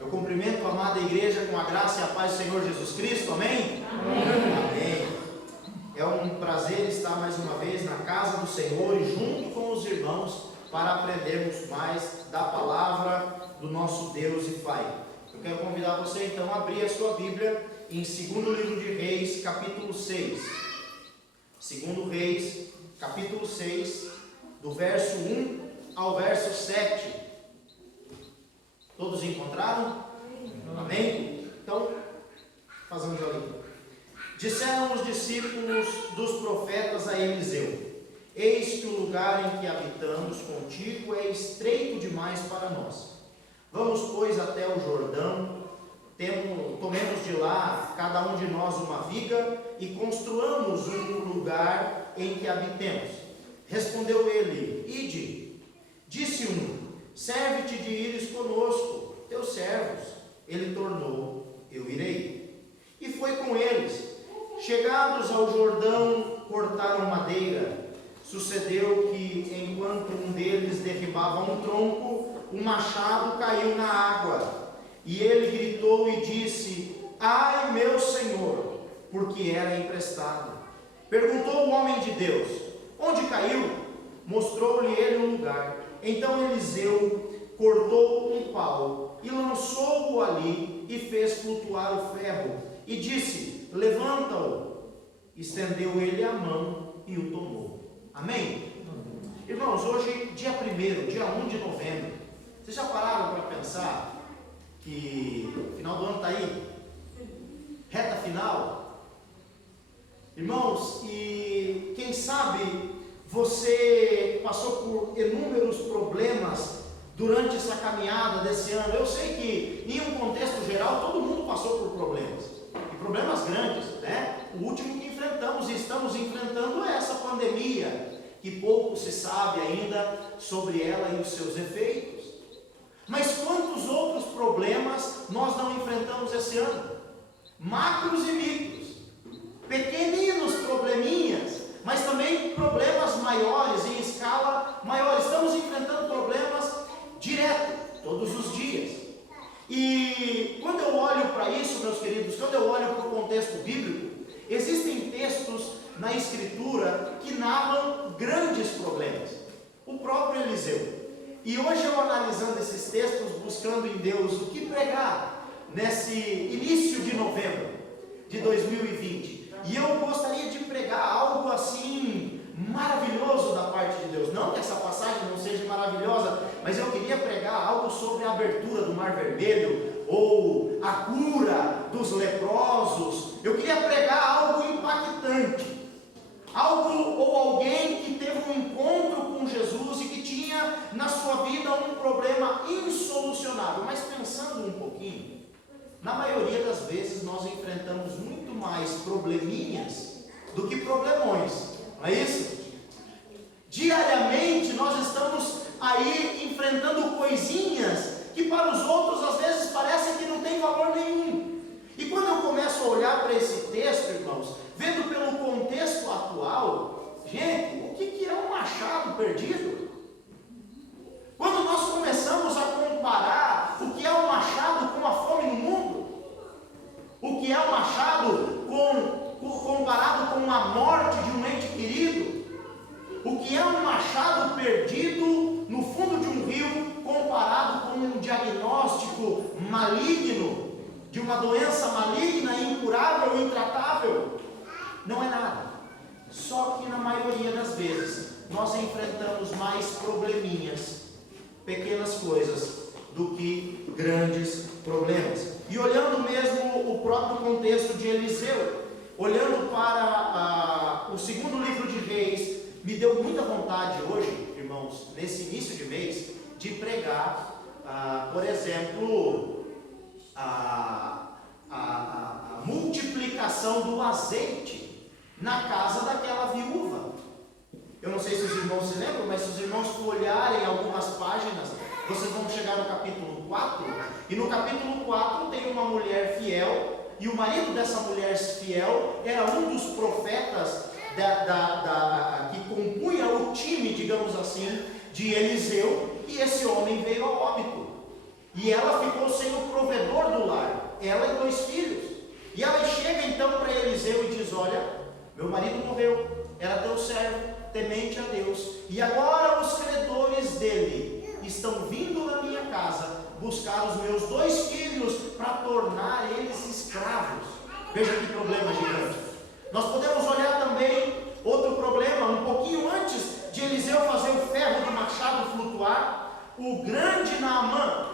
Eu cumprimento a amada igreja com a graça e a paz do Senhor Jesus Cristo, amém? Amém. Amém. É um prazer estar mais uma vez na casa do Senhor e junto com os irmãos para aprendermos mais da palavra do nosso Deus e Pai. Eu quero convidar você então a abrir a sua Bíblia em 2º livro de Reis, capítulo 6. 2º Reis, capítulo 6, do verso 1 ao verso 7. Todos encontraram? Amém? Então, fazemos a leitura. Disseram os discípulos dos profetas a Eliseu: eis que o lugar em que habitamos contigo é estreito demais para nós. Vamos, pois, até o Jordão, tomemos de lá cada um de nós uma viga e construamos um lugar em que habitemos. Respondeu ele: ide. Disse um: serve-te de ires conosco, teus servos. Ele tornou: eu irei. E foi com eles. Chegados ao Jordão, cortaram madeira. Sucedeu que, enquanto um deles derribava um tronco, um machado caiu na água. E ele gritou e disse: ai, meu senhor, porque era emprestado. Perguntou o homem de Deus: onde caiu? Mostrou-lhe ele o lugar. Então Eliseu cortou um pau e lançou-o ali e fez flutuar o ferro. E disse: levanta-o. Estendeu ele a mão e o tomou. Amém? Irmãos, hoje, dia 1º, dia 1 de novembro, vocês já pararam para pensar que o final do ano está aí? Reta final? Irmãos, e quem sabe você passou por inúmeros problemas durante essa caminhada desse ano. Eu sei que, em um contexto geral, todo mundo passou por problemas, e problemas grandes, né? O último que enfrentamos e estamos enfrentando é essa pandemia, que pouco se sabe ainda sobre ela e os seus efeitos. Mas quantos outros problemas nós não enfrentamos esse ano? Macros e micros, pequeninos probleminhas, mas também problemas maiores, em escala maior. Estamos enfrentando problemas direto, todos os dias. E quando eu olho para isso, meus queridos, quando eu olho para o contexto bíblico, existem textos na Escritura que narram grandes problemas. O próprio Eliseu. E hoje eu, analisando esses textos, buscando em Deus o que pregar nesse início de novembro de 2020. E eu gostaria de pregar algo assim maravilhoso da parte de Deus. Não que essa passagem não seja maravilhosa, mas eu queria pregar algo sobre a abertura do Mar Vermelho, ou a cura dos leprosos. Eu queria pregar algo impactante, algo ou alguém que teve um encontro com Jesus e que tinha na sua vida um problema insolucionável. Mas pensando um pouquinho, na maioria das vezes nós enfrentamos muito mais probleminhas do que problemões, não é isso? Diariamente nós estamos aí enfrentando coisinhas que para os outros às vezes parecem que não tem valor nenhum. E quando eu começo a olhar para esse texto, irmãos, vendo pelo contexto atual, gente, o que é um machado perdido? Quando nós começamos a comparar o que é um machado com a fome no mundo, o que é um machado comparado com a morte de um ente querido, o que é um machado perdido no fundo de um rio comparado com um diagnóstico maligno, de uma doença maligna, incurável, intratável, não é nada. Só que na maioria das vezes nós enfrentamos mais probleminhas, pequenas coisas, do que grandes problemas. E olhando mesmo o próprio contexto de Eliseu, olhando para o 2º livro de Reis, me deu muita vontade hoje, irmãos, nesse início de mês, de pregar, por exemplo, a multiplicação do azeite na casa daquela viúva. Eu não sei se os irmãos se lembram, mas se os irmãos olharem algumas páginas, vocês vão chegar no capítulo 4, e no capítulo 4 tem uma mulher fiel, e o marido dessa mulher fiel era um dos profetas que compunha o time, digamos assim, de Eliseu, e esse homem veio a óbito. E ela ficou sem o provedor do lar, ela e 2 filhos. E ela chega então para Eliseu e diz: olha, meu marido morreu, era teu servo, temente a Deus, e agora os credores dele estão vindo na minha casa buscar os meus 2 filhos para tornar eles escravos. Veja que problema gigante. Nós podemos olhar também outro problema, um pouquinho antes de Eliseu fazer o ferro do machado flutuar, o grande Naamã,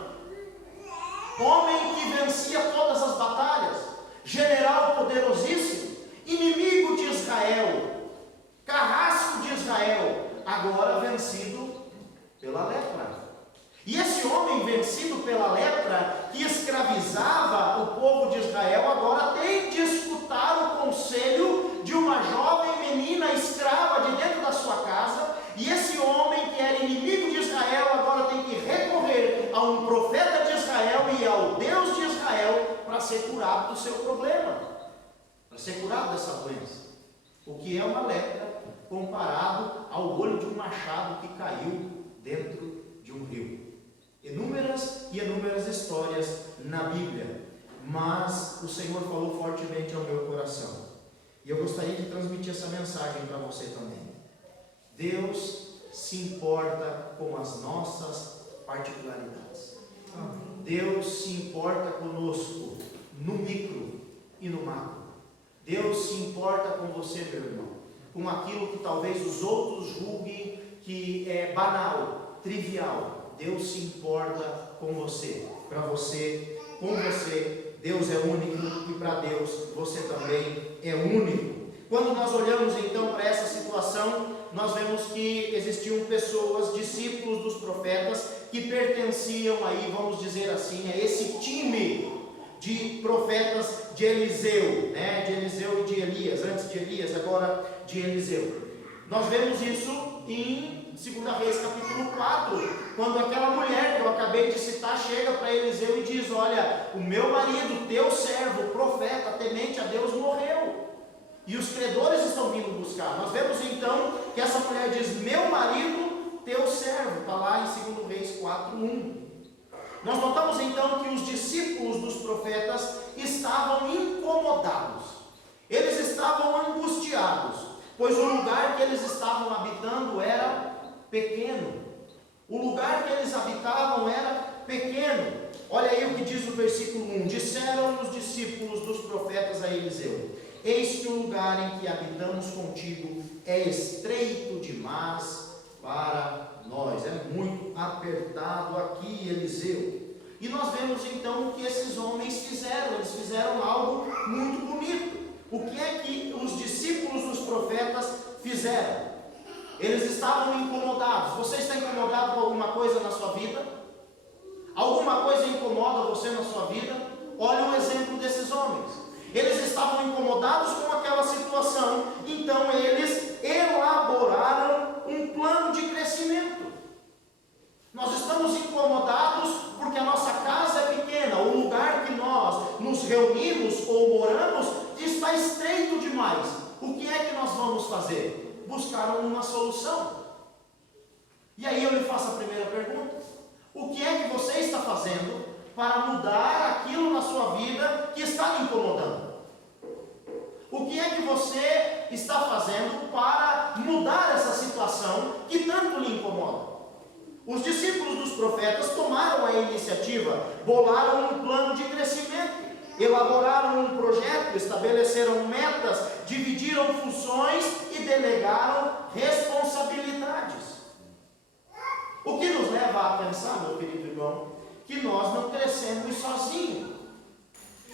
homem que vencia todas as batalhas, general poderosíssimo, inimigo de Israel, carrasco de Israel, agora vencido pela lepra. E esse homem vencido pela lepra, que escravizava o povo de Israel, agora tem de escutar o conselho de uma jovem menina escrava de dentro da sua casa. E esse homem que era inimigo de Israel, agora tem que recorrer a um profeta de Israel e ao Deus de Israel para ser curado do seu problema, para ser curado dessa doença. O que é uma lepra comparado ao olho de um machado que caiu dentro de um rio. Inúmeras e inúmeras histórias na Bíblia, mas o Senhor falou fortemente ao meu coração, e eu gostaria de transmitir essa mensagem para você também. Deus se importa com as nossas particularidades. Deus se importa conosco no micro e no macro. Deus se importa com você, meu irmão, com aquilo que talvez os outros julguem que é banal, trivial. Deus se importa com você, para você, com você. Deus é único e para Deus você também é único. Quando nós olhamos então para essa situação, nós vemos que existiam pessoas, discípulos dos profetas, que pertenciam aí, vamos dizer assim, a esse time de profetas de Eliseu, né? De Eliseu e de Elias, antes de Elias, agora de Eliseu. Nós vemos isso em 2 Reis capítulo 4, quando aquela mulher que eu acabei de citar chega para Eliseu e diz: olha, o meu marido, teu servo, profeta, temente a Deus, morreu, e os credores estão vindo buscar. Nós vemos então que essa mulher diz: meu marido, teu servo, está lá em 2 Reis 4:1. Nós notamos então que os discípulos dos profetas estavam incomodados, eles estavam angustiados, pois o lugar que eles estavam habitando era pequeno. O lugar que eles habitavam era pequeno. Olha aí o que diz o versículo 1: disseram os discípulos dos profetas a Eliseu: eis que o lugar em que habitamos contigo é estreito demais para nós. É muito apertado aqui, Eliseu. E nós vemos então o que esses homens fizeram. Eles fizeram algo muito bonito. O que é que os discípulos dos profetas fizeram? Eles estavam incomodados. Você está incomodado com alguma coisa na sua vida? Alguma coisa incomoda você na sua vida? Olha o exemplo desses homens. Eles estavam incomodados com aquela situação, então eles elaboraram um plano de crescimento. Nós estamos incomodados porque a nossa casa é pequena, o lugar que nós nos reunimos ou moramos está estreito demais. O que é que nós vamos fazer? Buscar uma solução. E aí eu lhe faço a primeira pergunta: o que é que você está fazendo para mudar aquilo na sua vida que está lhe incomodando? O que é que você está fazendo para mudar essa situação que tanto lhe incomoda? Os discípulos dos profetas tomaram a iniciativa, bolaram um plano de crescimento, elaboraram um projeto, estabeleceram metas, dividiram funções e delegaram responsabilidades. O que nos leva a pensar, meu querido irmão, que nós não crescemos sozinhos.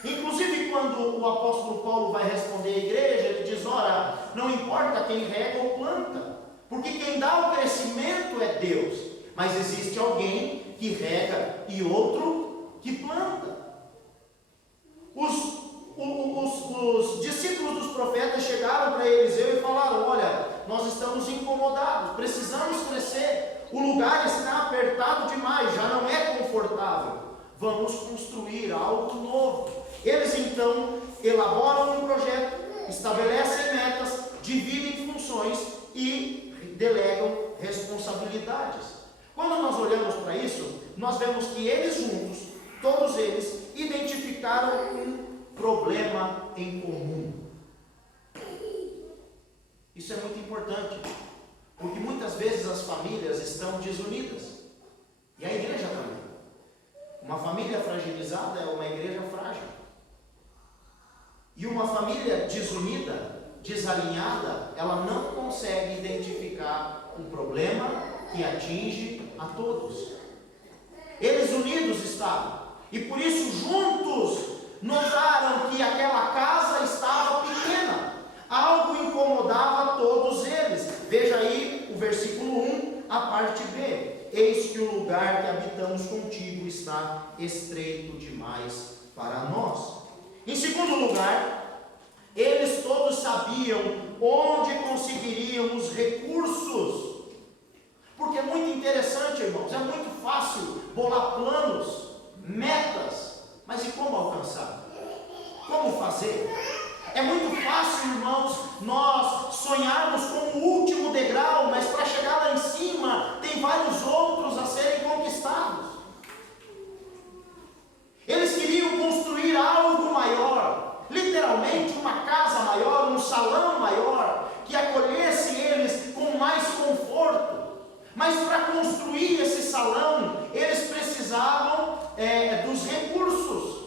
Inclusive, quando o apóstolo Paulo vai responder à igreja, ele diz: ora, não importa quem rega ou planta, porque quem dá o crescimento é Deus, mas existe alguém que rega e outro que planta. Os discípulos dos profetas chegaram para Eliseu e falaram: olha, nós estamos incomodados, precisamos crescer, o lugar está apertado demais, já não é confortável, vamos construir algo novo. Eles então elaboram um projeto, estabelecem metas, dividem funções e delegam responsabilidades. Quando nós olhamos para isso, nós vemos que eles juntos, todos eles, identificaram um problema em comum. Isso é muito importante, porque muitas vezes as famílias estão desunidas, e a igreja também. Uma família fragilizada é uma igreja frágil. E uma família desunida, desalinhada, ela não consegue identificar um problema que atinge a todos. Eles unidos estavam, e por isso juntos notaram que aquela casa estava pequena. Algo incomodava todos eles. Veja aí o versículo 1, a parte B. Eis que o lugar que habitamos contigo está estreito demais para nós. Em segundo lugar, eles todos sabiam onde conseguiriam os recursos. Porque é muito interessante, irmãos, é muito fácil bolar planos, metas, mas e como alcançar? Como fazer? É muito fácil, irmãos, nós sonharmos com o último degrau, mas para chegar lá em cima, tem vários outros a serem conquistados. Eles queriam construir algo maior, literalmente uma casa maior, um salão maior, que acolhesse eles com mais conforto. Mas para construir esse salão, eles precisavam dos recursos.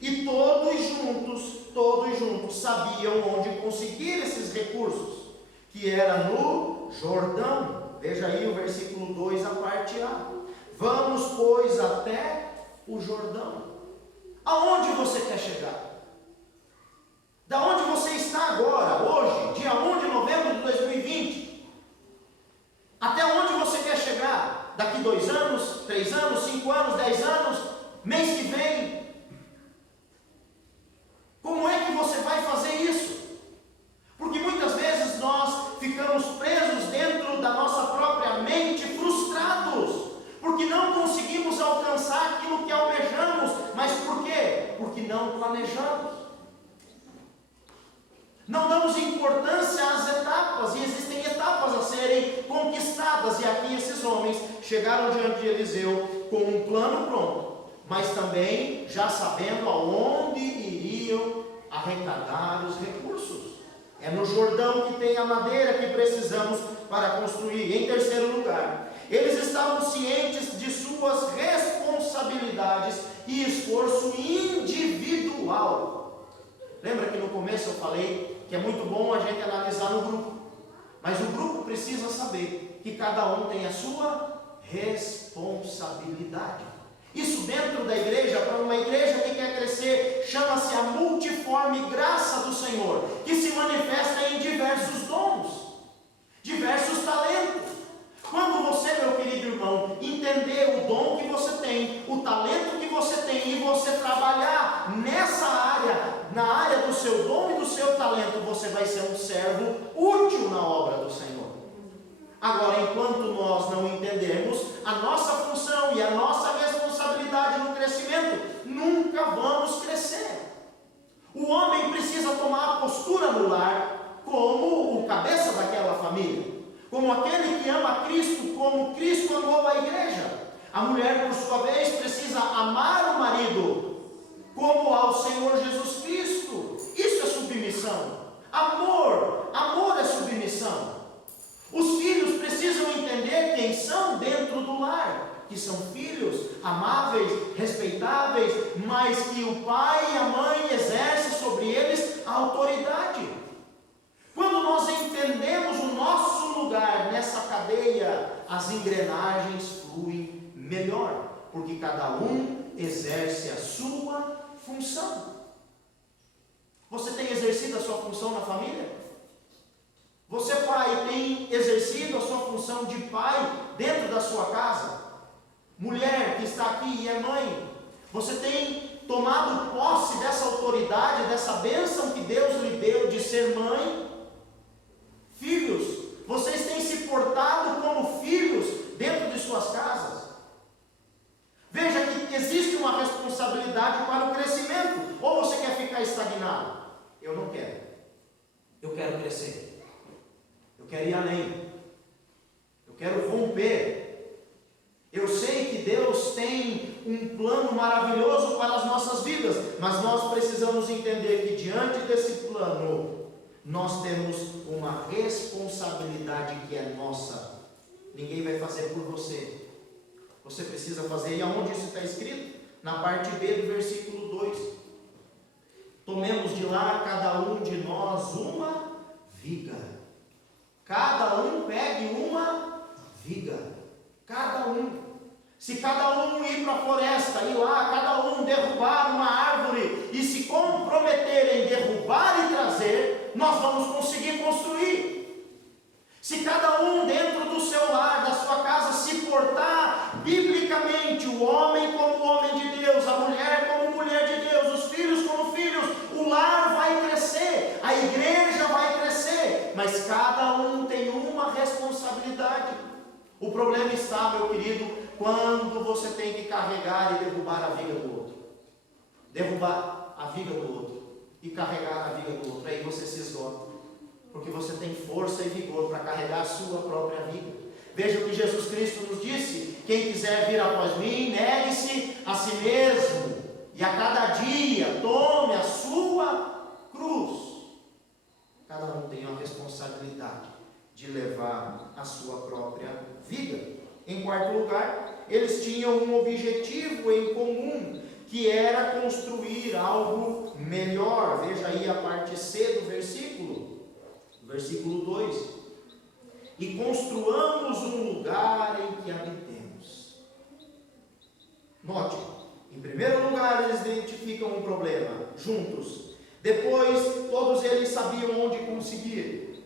E todos juntos sabiam onde conseguir esses recursos, que era no Jordão. Veja aí o versículo 2, a parte A. Vamos, pois, até o Jordão. Aonde você quer chegar? Da onde você está agora, hoje, dia 1 de novembro de 2020? Até onde você quer chegar? Daqui 2 anos, 3 anos, 5 anos, 10 anos, mês que vem? Como é que você vai fazer isso? Porque muitas vezes nós ficamos presos dentro da nossa própria mente, frustrados, porque não conseguimos alcançar aquilo que almejamos. Mas por quê? Porque não planejamos. Não damos importância às etapas, e existem etapas a serem conquistadas. E aqui esses homens chegaram diante de Eliseu com um plano pronto, mas também já sabendo aonde iriam arrecadar os recursos. É no Jordão que tem a madeira que precisamos para construir. Em terceiro lugar, eles estavam cientes de suas responsabilidades e esforço individual. Lembra que no começo eu falei que é muito bom a gente analisar no grupo, mas o grupo precisa saber que cada um tem a sua responsabilidade. Isso dentro da igreja, para uma igreja que quer crescer, chama-se a multiforme graça do Senhor, que se manifesta em diversos dons, diversos talentos. Quando você, meu querido irmão, entender o dom que você tem, o talento que você tem, e você trabalhar nessa área, na área do seu dom e do seu talento, você vai ser um servo útil na obra do Senhor. Agora, enquanto nós não entendermos a nossa função e a nossa responsabilidade no crescimento, nunca vamos crescer. O homem precisa tomar a postura no lar como o cabeça daquela família, como aquele que ama Cristo, como Cristo amou a igreja. A mulher, por sua vez, precisa amar o marido como ao Senhor Jesus Cristo. Isso é submissão. Amor é submissão. Os filhos precisam entender quem são dentro do lar, que são filhos amáveis, respeitáveis, mas que o pai e a mãe exercem sobre eles a autoridade. Quando nós entendemos o nosso lugar nessa cadeia, as engrenagens fluem melhor, porque cada um exerce a sua função. Você tem exercido a sua função na família? Você, pai, tem exercido a sua função de pai dentro da sua casa? Mulher que está aqui e é mãe, você tem tomado posse dessa autoridade, dessa bênção que Deus lhe deu de ser mãe? Filhos, vocês têm se portado como filhos dentro de suas casas? Veja que existe uma responsabilidade para o crescimento. Ou você quer ficar estagnado? Eu não quero. Eu quero crescer. Eu quero ir além. Eu quero romper. Eu sei que Deus tem um plano maravilhoso para as nossas vidas, mas nós precisamos entender que diante desse plano, nós temos uma responsabilidade que é nossa. Ninguém vai fazer por você. Você precisa fazer. E aonde isso está escrito? Na parte B do versículo 2. Tomemos de lá cada um de nós uma viga. Cada um pegue uma viga. Cada um. Se cada um ir para a floresta, ir lá, cada um derrubar uma árvore e se comprometer em derrubar e trazer, nós vamos conseguir construir. Se cada um dentro do seu lar, da sua casa, se portar biblicamente, o homem como homem de Deus, a mulher como mulher de Deus, os filhos como filhos, o lar vai crescer, a igreja vai crescer, mas cada um tem uma responsabilidade. O problema está, meu querido, quando você tem que carregar e derrubar a viga do outro. Derrubar a viga do outro e carregar a viga do outro. Aí você se esgota, porque você tem força e vigor para carregar a sua própria viga. Veja o que Jesus Cristo nos disse: quem quiser vir após mim, negue-se a si mesmo, e a cada dia tome a sua cruz. Cada um tem uma responsabilidade de levar a sua própria viga. Em quarto lugar, eles tinham um objetivo em comum, que era construir algo melhor. Veja aí a parte C do versículo 2. E construamos um lugar em que habitemos. Note, em primeiro lugar eles identificam um problema, juntos. Depois, todos eles sabiam onde conseguir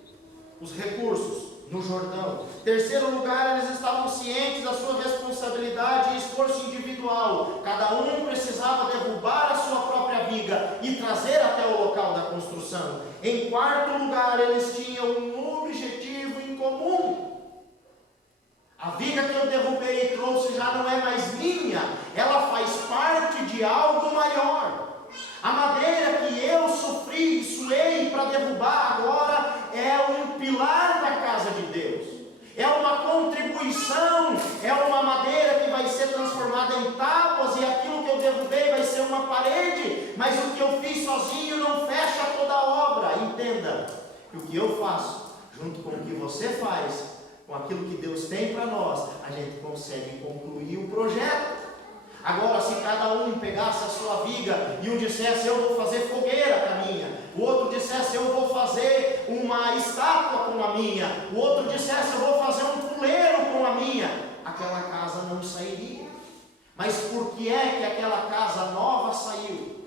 os recursos, no Jordão. Terceiro lugar, eles estavam cientes da sua responsabilidade e esforço individual. Cada um precisava derrubar a sua própria viga e trazer até o local da construção. Em quarto lugar, eles tinham um objetivo em comum. A viga que eu derrubei e trouxe já não é mais minha, ela faz parte de algo maior. A madeira que eu sofri e suei para derrubar agora é um pilar da casa de Deus, é uma contribuição, é uma madeira que vai ser transformada em tábuas, e aquilo que eu derrubei vai ser uma parede, mas o que eu fiz sozinho não fecha toda a obra. Entenda que o que eu faço, junto com o que você faz, com aquilo que Deus tem para nós, a gente consegue concluir o projeto. Agora, se cada um pegasse a sua viga e um dissesse: eu vou fazer fogueira com a minha, o outro dissesse: eu vou fazer uma estátua com a minha, o outro dissesse: eu vou fazer um puleiro com a minha, aquela casa não sairia. Mas por que é que aquela casa nova saiu?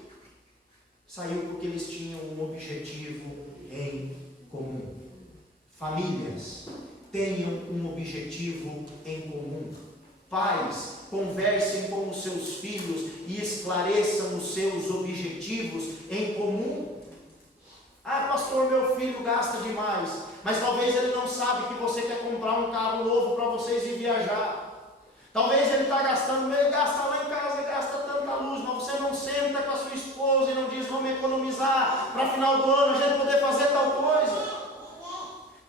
Saiu porque eles tinham um objetivo em comum. Famílias, tenham um objetivo em comum. Pais, conversem com os seus filhos e esclareçam os seus objetivos em comum. Ah, pastor, meu filho gasta demais, mas talvez ele não sabe que você quer comprar um carro novo para vocês ir viajar. Talvez ele está gastando, ele gasta lá em casa, gasta tanta luz, mas você não senta com a sua esposa e não diz: vamos economizar para final do ano a gente poder fazer tal coisa.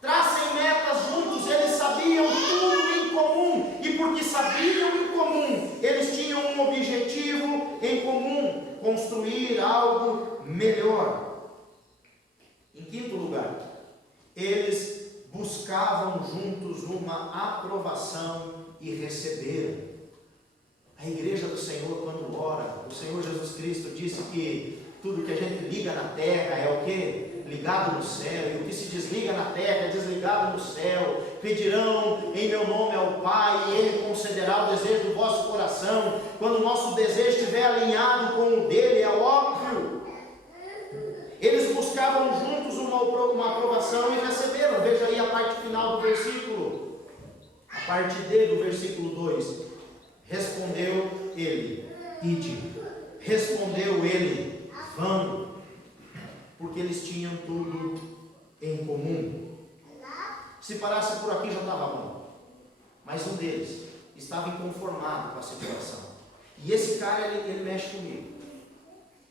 Tracem metas juntos. Eles sabiam tudo em comum, e porque sabiam em comum, eles tinham um objetivo em comum: construir algo melhor. Em quinto lugar, eles buscavam juntos uma aprovação e receberam. A igreja do Senhor, quando ora, o Senhor Jesus Cristo disse que tudo que a gente liga na terra é o quê? Ligado no céu, e o que se desliga na terra é desligado no céu. Pedirão em meu nome ao Pai, e Ele concederá o desejo do vosso coração. Quando o nosso desejo estiver alinhado com o dele, é óbvio. Eles buscavam juntos uma aprovação e receberam. Veja aí a parte final do versículo, a parte D do versículo 2. Respondeu ele: ide. Respondeu ele: vamos. Porque eles tinham tudo em comum. Se parasse por aqui já estava bom, mas um deles estava inconformado com a situação. E esse cara, ele mexe comigo.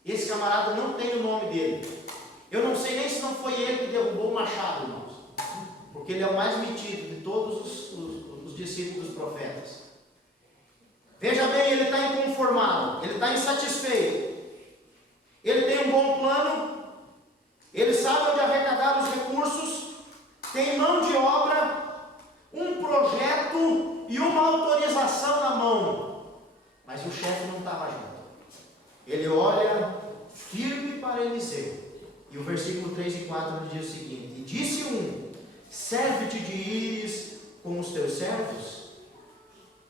Esse camarada não tem o nome dele. Eu não sei nem se não foi ele que derrubou o machado, irmãos, porque ele é o mais metido de todos os discípulos dos profetas. Veja bem, ele está inconformado, ele está insatisfeito. Ele tem um bom plano, ele sabe onde arrecadar os recursos, tem mão de obra, um projeto e uma autorização na mão. Mas o chefe não estava junto. Ele olha firme para Eliseu. E o versículo 3 e 4 diz o seguinte: e disse um: serve-te de ires com os teus servos?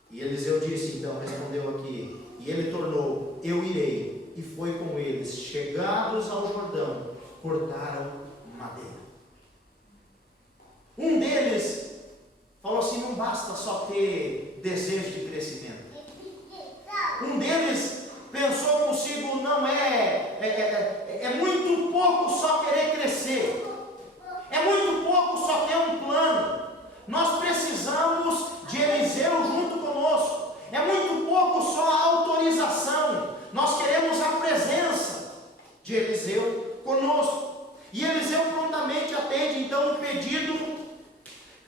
E Eliseu disse, então, respondeu aqui, e ele tornou: eu irei. E foi com eles. Chegados ao Jordão, cortaram madeira. Um deles falou assim: não basta só ter desejo de crescimento. Um deles pensou consigo: não é muito pouco só querer crescer. É muito pouco só ter um plano. Nós precisamos de Eliseu junto conosco. É muito pouco só a autorização. Nós queremos a presença de Eliseu conosco. E Eliseu prontamente atende então o pedido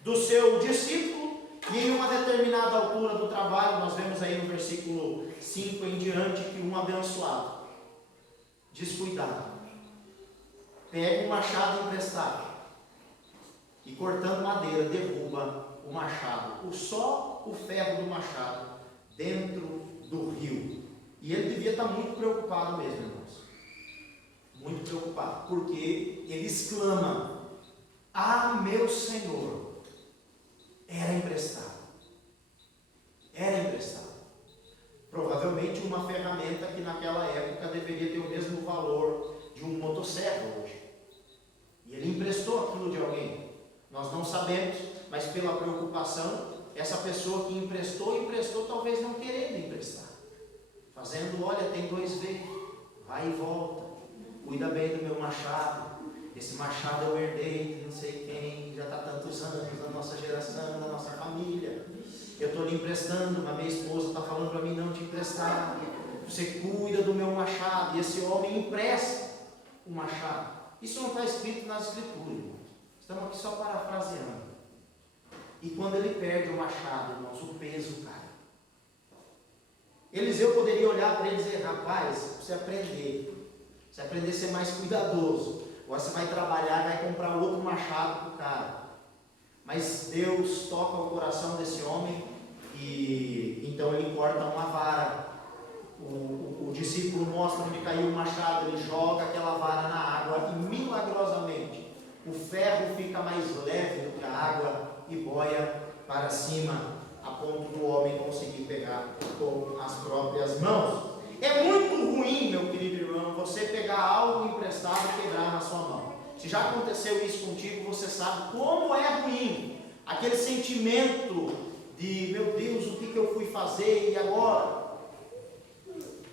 do seu discípulo. E em uma determinada altura do trabalho, nós vemos aí no versículo 5 em diante, que um abençoado, descuidado, pega um machado emprestado e, cortando madeira, derruba o machado, só o ferro do machado, dentro do rio. E ele devia estar muito preocupado mesmo, irmãos. Muito preocupado, porque ele exclama: ah, meu Senhor! Era emprestado. Era emprestado. Provavelmente uma ferramenta que naquela época deveria ter o mesmo valor de um motosserra hoje. E ele emprestou aquilo de alguém. Nós não sabemos, mas pela preocupação, essa pessoa que emprestou talvez não querendo emprestar. Fazendo: olha, tem 2V, vai e volta, cuida bem do meu machado. Esse machado eu herdei de não sei quem, já está há tantos anos, da nossa geração, da nossa família. Eu estou lhe emprestando, mas minha esposa está falando para mim não te emprestar. Você cuida do meu machado. E esse homem empresta o machado. Isso não está escrito nas escrituras, irmãos. Estamos aqui só parafraseando. E quando ele perde o machado, irmãos, o peso cai. Eliseu poderia olhar para ele e dizer: rapaz, você aprender a ser mais cuidadoso. Agora você vai trabalhar e vai comprar outro machado para o cara. Mas Deus toca o coração desse homem e então ele corta uma vara. O discípulo mostra onde caiu o machado, ele joga aquela vara na água e milagrosamente o ferro fica mais leve do que a água e boia para cima, a ponto do homem conseguir pegar com as próprias mãos. É muito ruim, meu querido irmão, você pegar algo emprestado e quebrar na sua mão. Se já aconteceu isso contigo, você sabe como é ruim. Aquele sentimento de: meu Deus, o que eu fui fazer e agora?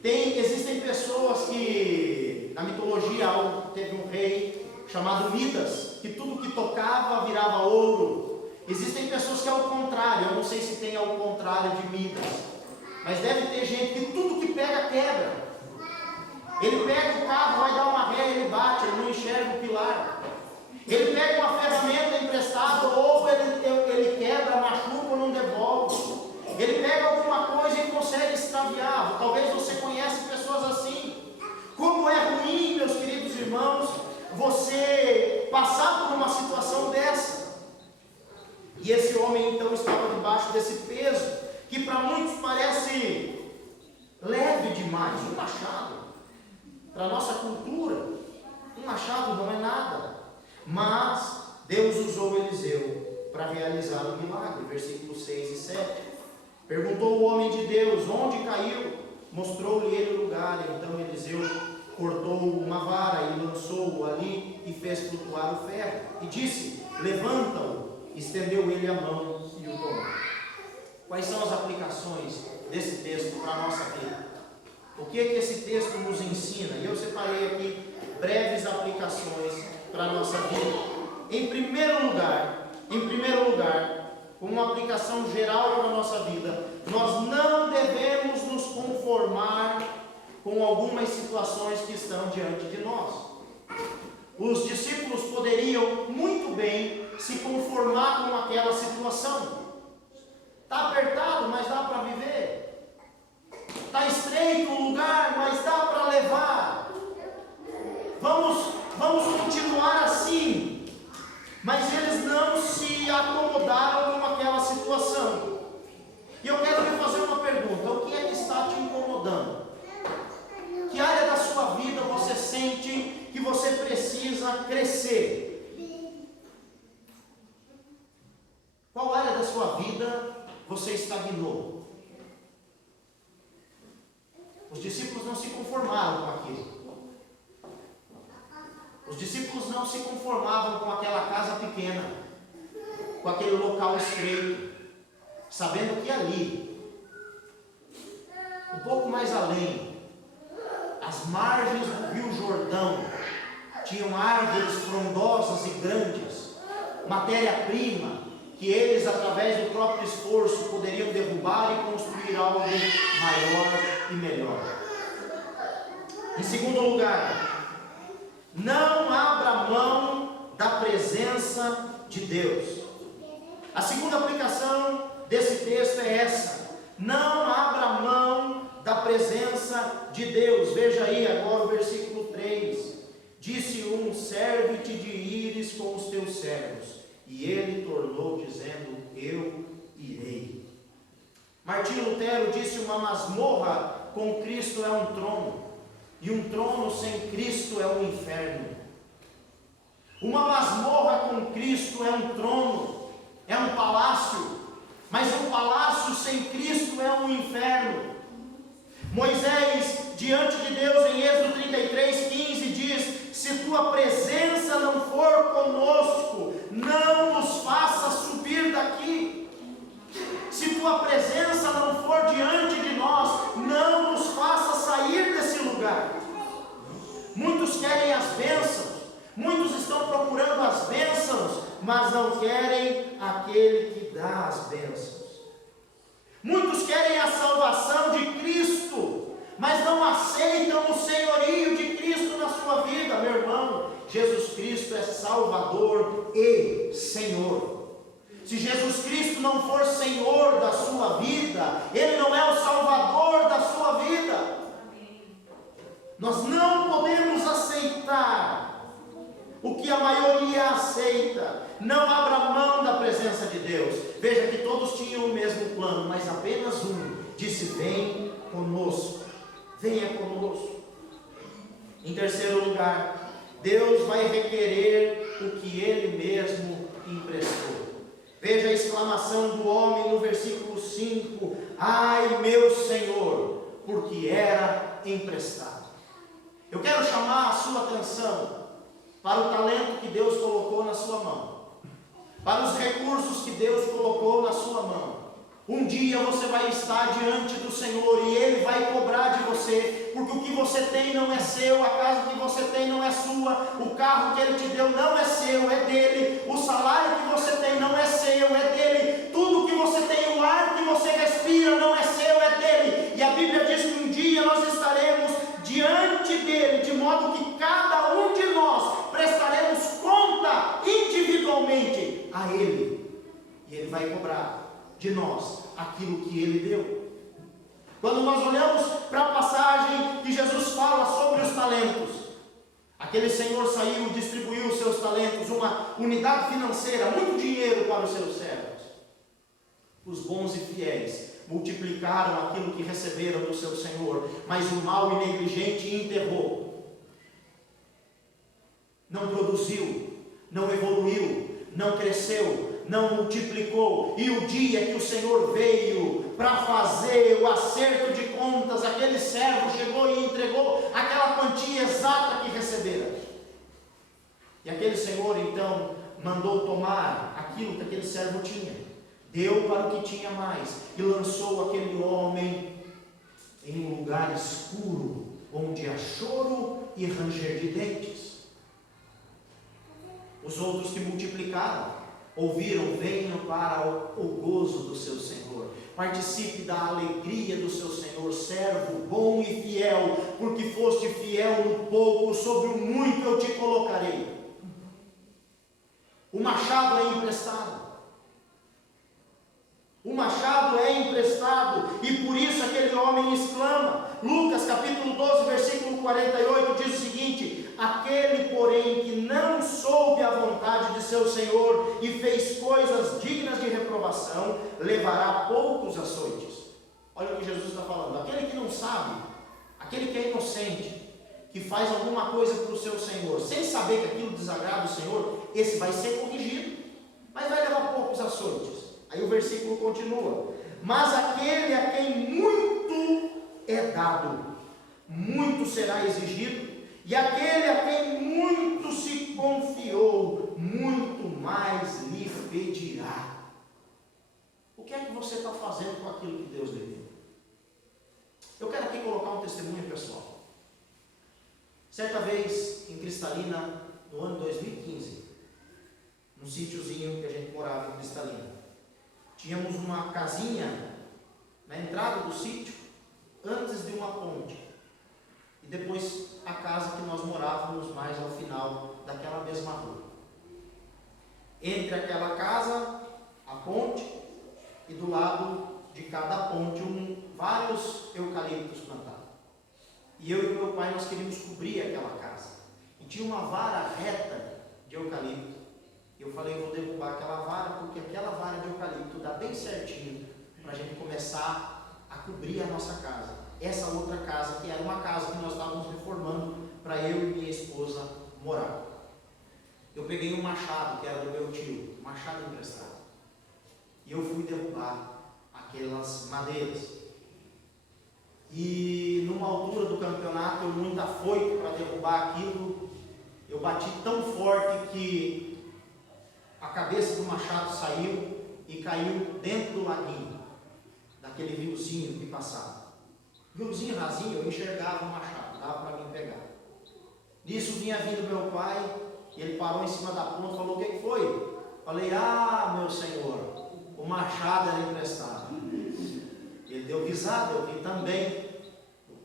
Existem pessoas que, na mitologia, teve um rei chamado Midas, que tudo que tocava virava ouro. Existem pessoas que é o contrário. Eu não sei se tem ao contrário de Midas, mas deve ter gente que tudo que pega, quebra. Ele pega o carro, vai dar uma ré, ele bate, ele não enxerga o pilar. Ele pega uma ferramenta emprestada, ou ele quebra, machuca ou não devolve. Ele pega alguma coisa e consegue extraviar. Talvez você conhece pessoas assim. Como é ruim, meus queridos irmãos, você passar por uma situação dessa. E esse homem então estava debaixo desse peso, que para muitos parece leve demais. Um machado, para a nossa cultura, um machado não é nada. Mas Deus usou Eliseu para realizar o milagre. Versículos 6 e 7. Perguntou o homem de Deus: onde caiu? Mostrou-lhe ele o lugar. Então Eliseu cortou uma vara e lançou-o ali e fez flutuar o ferro. E disse: levanta-o. Estendeu ele a mão e o tomou. Quais são as aplicações desse texto para a nossa vida? O que é que esse texto nos ensina? E eu separei aqui breves aplicações para a nossa vida. Em primeiro lugar, como uma aplicação geral para a nossa vida, nós não devemos nos conformar com algumas situações que estão diante de nós. Os discípulos poderiam muito bem se conformar com aquela situação. Está apertado, mas dá para viver. está estreito o lugar, mas dá para levar. Vamos continuar assim. Mas eles não se acomodaram com aquela situação. E eu quero lhe fazer uma pergunta: o que é que está te incomodando? Que área da sua vida você sente que você precisa crescer? Qual área da sua vida você estagnou? Os discípulos não se conformaram com aquilo. Os discípulos não se conformavam com aquela casa pequena, com aquele local estreito, sabendo que ali, um pouco mais além, às margens do Rio Jordão, tinham árvores frondosas e grandes, matéria-prima, que eles, através do próprio esforço, poderiam derrubar e construir algo maior e melhor. Em segundo lugar, não abra mão da presença de Deus. A segunda aplicação desse texto é essa: não abra mão da presença de Deus. Veja aí agora o versículo 3. Disse um: serve-te de ires com os teus servos. E ele tornou dizendo: eu irei. Martinho Lutero disse: uma masmorra com Cristo é um trono, e um trono sem Cristo é um inferno. Uma masmorra com Cristo é um trono, é um palácio, mas um palácio sem Cristo é um inferno. Moisés, diante de Deus, em Êxodo 33:15, diz: se tua presença não for conosco, não nos faça subir daqui. Se tua presença não for diante de nós, não nos faça sair desse lugar. Muitos querem as bênçãos, muitos estão procurando as bênçãos, mas não querem aquele que dá as bênçãos. Muitos querem a salvação de Cristo, mas não aceitam o senhorio de Cristo na sua vida. Meu irmão, Jesus Cristo é Salvador e Senhor. Se Jesus Cristo não for Senhor da sua vida, Ele não é o Salvador da sua vida. Nós não podemos aceitar o que a maioria aceita. Não abra mão da presença de Deus. Veja que todos tinham o mesmo plano, mas apenas um disse: vem conosco, venha conosco. Em terceiro lugar, Deus vai requerer o que Ele mesmo emprestou. Veja a exclamação do homem no versículo 5: ai meu Senhor, porque era emprestado. Eu quero chamar a sua atenção para o talento que Deus colocou na sua mão, para os recursos que Deus colocou na sua mão. Um dia você vai estar diante do Senhor e Ele vai cobrar de você, porque o que você tem não é seu, a casa que você tem não é sua, o carro que Ele te deu não é seu, é dele, o salário que você tem não é seu, é dele, tudo que você tem, o ar que você respira não é seu, é dele. E a Bíblia diz que um dia nós estaremos diante dele, de modo que cada um de nós prestaremos conta individualmente a Ele, e Ele vai cobrar de nós aquilo que Ele deu. Quando nós olhamos para a passagem que Jesus fala sobre os talentos, aquele senhor saiu e distribuiu os seus talentos, uma unidade financeira, muito dinheiro para os seus servos. Os bons e fiéis multiplicaram aquilo que receberam do seu Senhor, mas o mau e negligente enterrou. Não produziu, não evoluiu, não cresceu, não multiplicou. E o dia que o Senhor veio para fazer o acerto de contas, aquele servo chegou e entregou aquela quantia exata que recebera. E aquele Senhor então mandou tomar aquilo que aquele servo tinha, deu para o que tinha mais e lançou aquele homem em um lugar escuro, onde há choro e ranger de dentes. Os outros que multiplicaram ouviram: venham para o gozo do seu Senhor, participe da alegria do seu Senhor, servo bom e fiel, porque foste fiel no pouco, sobre o muito eu te colocarei. O machado é emprestado. O machado é emprestado, e por isso aquele homem exclama. Lucas capítulo 12, versículo 48 diz o seguinte: aquele porém que não soube a vontade de seu Senhor e fez coisas dignas de reprovação, levará poucos açoites. Olha o que Jesus está falando. Aquele que não sabe, aquele que é inocente, que faz alguma coisa para o seu Senhor, sem saber que aquilo desagrada o Senhor, esse vai ser corrigido, mas vai levar poucos açoites. Aí o versículo continua: mas aquele a quem muito é dado, muito será exigido, e aquele a quem muito se confiou, muito mais lhe pedirá. O que é que você está fazendo com aquilo que Deus lhe deu? Eu quero aqui colocar um testemunho pessoal. Certa vez em Cristalina, no ano 2015, num sítiozinho que a gente morava em Cristalina, tínhamos uma casinha na entrada do sítio, antes de uma ponte, e depois a casa que nós morávamos mais ao final daquela mesma rua. Entre aquela casa, a ponte, e do lado de cada ponte, vários eucaliptos plantados. E eu e meu pai, nós queríamos cobrir aquela casa. E tinha uma vara reta de eucalipto. E eu falei, eu vou derrubar aquela vara, porque aquela vara de eucalipto dá bem certinho para a gente começar a cobrir a nossa casa. Essa outra casa, que era uma casa que nós estávamos reformando para eu e minha esposa morar. Eu peguei um machado, que era do meu tio, um machado emprestado. E eu fui derrubar aquelas madeiras. E numa altura do campeonato, eu muito afoito para derrubar aquilo, eu bati tão forte que a cabeça do machado saiu e caiu dentro do laguinho, daquele riozinho que passava. Riozinho rasinho, eu enxergava o machado, dava para mim pegar. Nisso vinha vindo meu pai, e ele parou em cima da ponta e falou: o que foi? Falei: ah, meu senhor, o machado era emprestado. Ele deu risada, eu vi também.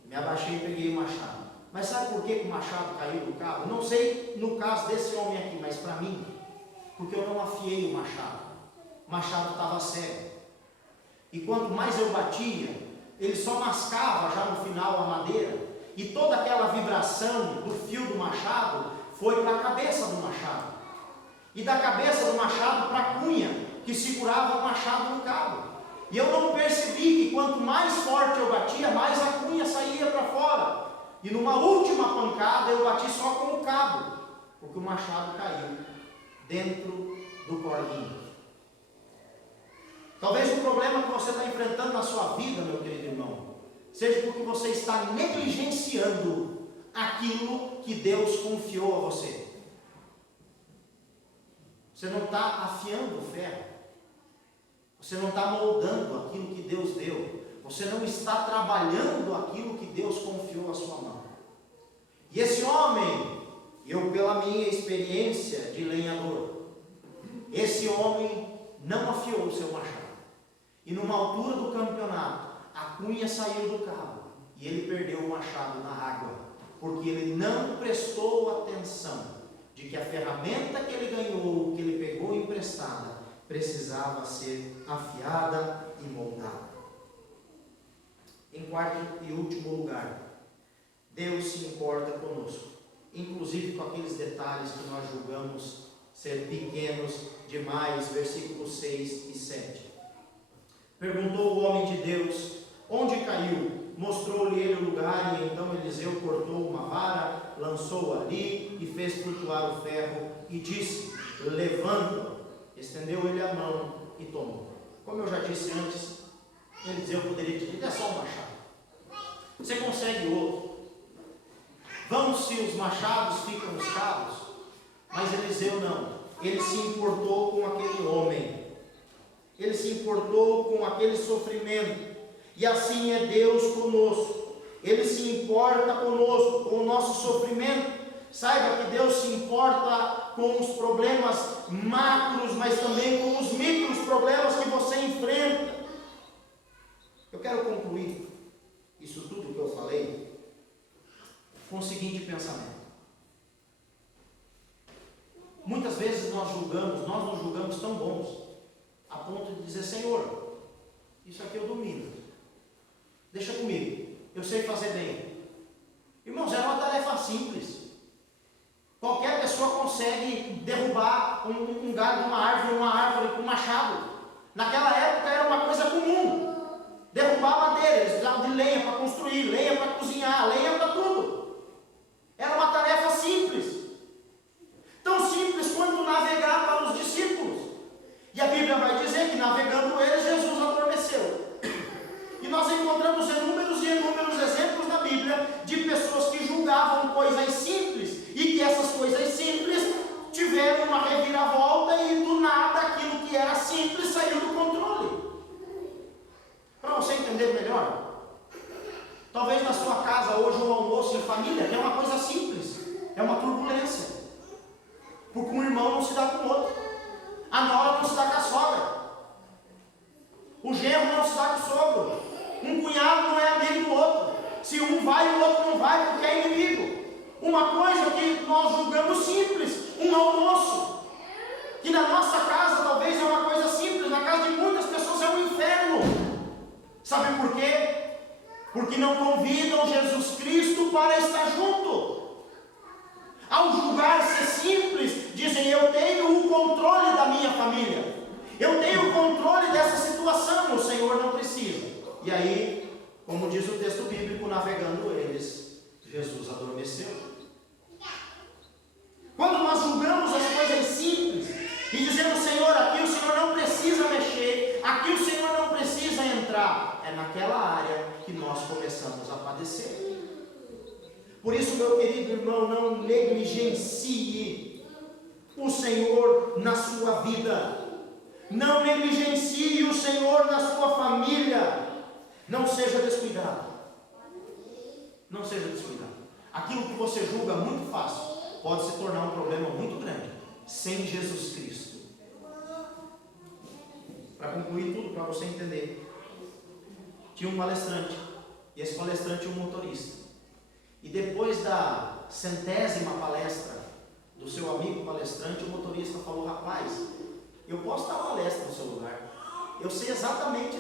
Me abaixei e peguei o machado. Mas sabe por que o machado caiu do cabo? Não sei no caso desse homem aqui, mas para mim, porque eu não afiei o machado. O machado estava cego. E quanto mais eu batia, ele só mascava já no final a madeira. E toda aquela vibração do fio do machado foi para a cabeça do machado. E da cabeça do machado para a cunha que segurava o machado no cabo. E eu não percebi que quanto mais forte eu batia, mais a cunha saía para fora. E numa última pancada eu bati só com o cabo, porque o machado caiu dentro do corguinho. Talvez o problema que você está enfrentando na sua vida, meu querido irmão, seja porque você está negligenciando aquilo que Deus confiou a você. Você não está afiando o ferro. Você não está moldando aquilo que Deus deu. Você não está trabalhando aquilo que Deus confiou à sua mão. E esse homem, eu pela minha experiência de lenhador, esse homem não afiou o seu machado. E numa altura do campeonato, a cunha saiu do cabo e ele perdeu o machado na água, porque ele não prestou atenção de que a ferramenta que ele ganhou, que ele pegou emprestada, precisava ser afiada e moldada. Em quarto e último lugar, Deus se importa conosco, inclusive com aqueles detalhes que nós julgamos ser pequenos demais, versículos 6 e 7. Perguntou o homem de Deus: onde caiu? Mostrou-lhe ele o lugar, e então Eliseu cortou uma vara, lançou ali e fez flutuar o ferro, e disse: levanta. Estendeu ele a mão e tomou. Como eu já disse antes, Eliseu poderia dizer: é só um machado, você consegue outro. Vão-se os machados, ficam os cabos. Mas Eliseu não. Ele se importou com aquele homem. Ele se importou com aquele sofrimento. E assim é Deus conosco. Ele se importa conosco, com o nosso sofrimento. Saiba que Deus se importa com os problemas macros, mas também com os micros problemas que você enfrenta. Eu quero concluir isso tudo que eu falei com o seguinte pensamento. Muitas vezes nós nos julgamos tão bons, a ponto de dizer: Senhor, isso aqui eu domino. Deixa comigo, eu sei fazer bem. Irmãos, era uma tarefa simples. Qualquer pessoa consegue derrubar um galho de uma árvore com um machado. Naquela época era uma coisa comum. Derrubar madeira, eles precisavam de lenha para construir, lenha para cozinhar, lenha para tudo. Era uma tarefa simples. Tão simples quanto navegar para os discípulos. E a Bíblia vai dizer que navegando eles, Jesus adormeceu. E nós encontramos inúmeros e inúmeros exemplos na Bíblia de pessoas que julgavam coisas simples e que essas coisas simples tiveram uma reviravolta e do nada aquilo que era simples saiu do controle. Para você entender melhor, talvez na sua casa hoje um almoço em família, que é uma coisa simples, é uma turbulência, porque um irmão não se dá com o outro, a nora não se dá com a sogra, o genro não se dá com o sogro, um cunhado não é amigo do outro, se um vai o outro não vai porque é inimigo. Uma coisa que nós julgamos simples, um almoço, que na nossa casa talvez é uma coisa simples, na casa de muitas pessoas é um inferno. Sabe por quê? Porque não convidam Jesus Cristo para estar junto. Ao julgar ser simples, dizem: eu tenho o controle da minha família, eu tenho o controle dessa situação, o Senhor não precisa. E aí, como diz o texto bíblico, navegando eles, Jesus adormeceu. Quando nós julgamos as coisas simples e dizemos: Senhor, aqui o Senhor não precisa mexer, aqui o Senhor não precisa entrar, é naquela área que nós começamos a padecer. Por isso, meu querido irmão, não negligencie o Senhor na sua vida, não negligencie o Senhor na sua família, não seja descuidado, não seja descuidado. Aquilo que você julga muito fácil pode se tornar um problema muito grande sem Jesus Cristo. Para concluir tudo, para você entender, tinha um palestrante, e esse palestrante é um motorista, e depois da 100ª palestra do seu amigo palestrante, o motorista falou: rapaz, eu posso dar palestra no seu lugar, eu sei exatamente,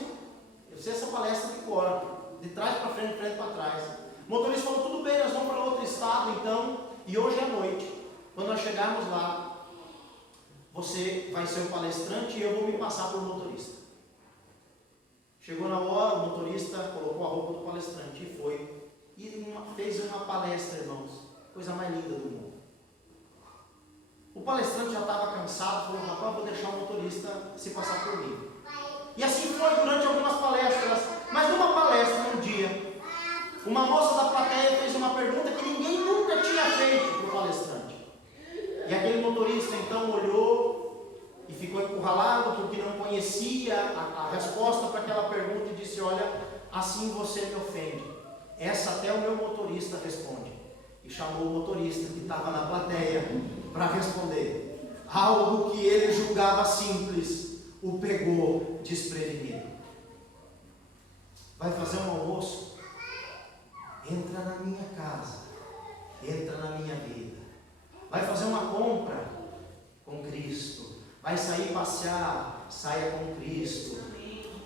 eu sei essa palestra de cor, de trás para frente, de frente para trás. O motorista falou: tudo bem, nós vamos para outro estado então, e hoje à noite, quando nós chegarmos lá, você vai ser o palestrante e eu vou me passar por motorista. Chegou na hora, o motorista colocou a roupa do palestrante e foi, e fez uma palestra, irmãos, coisa mais linda do mundo. O palestrante já estava cansado, falou: rapaz, vou deixar o motorista se passar por mim. E assim foi durante algumas palestras, mas numa palestra, um dia, uma moça da plateia fez uma pergunta que ninguém nunca tinha feito para o palestrante. E aquele motorista então olhou e ficou encurralado porque não conhecia a resposta para aquela pergunta e disse: olha, assim você me ofende. Essa até o meu motorista responde. E chamou o motorista que estava na plateia para responder. Algo que ele julgava simples, o pegou desprevenido. Vai fazer um almoço? Entra na minha casa, entra na minha vida. Vai fazer uma compra? Com Cristo. Vai sair passear? Saia com Cristo.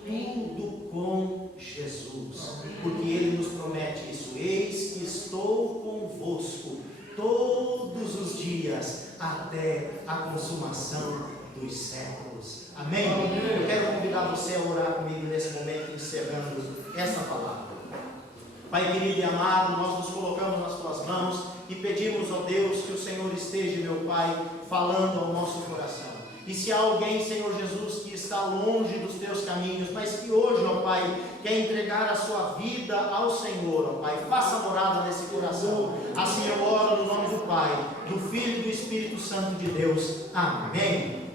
Tudo com Jesus, porque Ele nos promete isso: eis que estou convosco todos os dias até a consumação dos séculos. Amém? Eu quero convidar você a orar comigo nesse momento, encerrando essa palavra. Pai querido e amado, nós nos colocamos nas tuas mãos e pedimos, ó Deus, que o Senhor esteja, meu Pai, falando ao nosso coração. E se há alguém, Senhor Jesus, que está longe dos teus caminhos, mas que hoje, ó Pai, quer entregar a sua vida ao Senhor, ó Pai, faça morada nesse coração. Assim eu oro no nome do Pai, do Filho e do Espírito Santo de Deus. Amém.